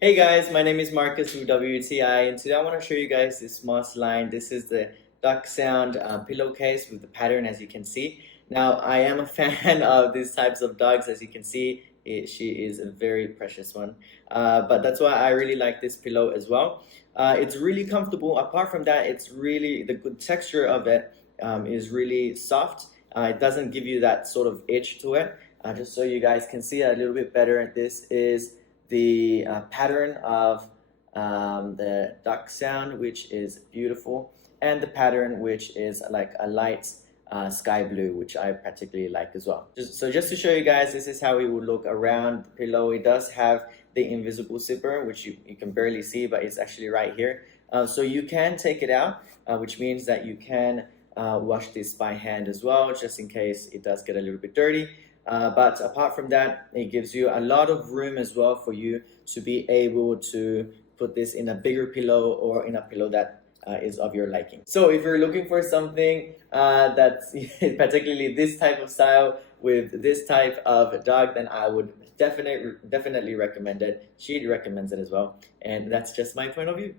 Hey guys, my name is Marcus from WTI, and today I want to show you guys this moss line. This is the Dachshund pillowcase with the pattern, as you can see. Now, I am a fan of these types of dogs. As you can see, she is a very precious one. But that's why I really like this pillow as well. It's really comfortable. Apart from that, it's really the good texture of it is really soft. It doesn't give you that sort of itch to it. Just so you guys can see it a little bit better, this is the pattern of the Dachshund, which is beautiful, and the pattern which is like a light sky blue, which I particularly like as well. Just to show you guys, this is how it would look around the pillow. It does have the invisible zipper, which you can barely see, but it's actually right here. So you can take it out, which means that you can wash this by hand as well, just in case it does get a little bit dirty. But apart from that, it gives you a lot of room as well for you to be able to put this in a bigger pillow or in a pillow that is of your liking. So if you're looking for something that's particularly this type of style with this type of dog, then I would definitely recommend it. She recommends it as well. And that's just my point of view.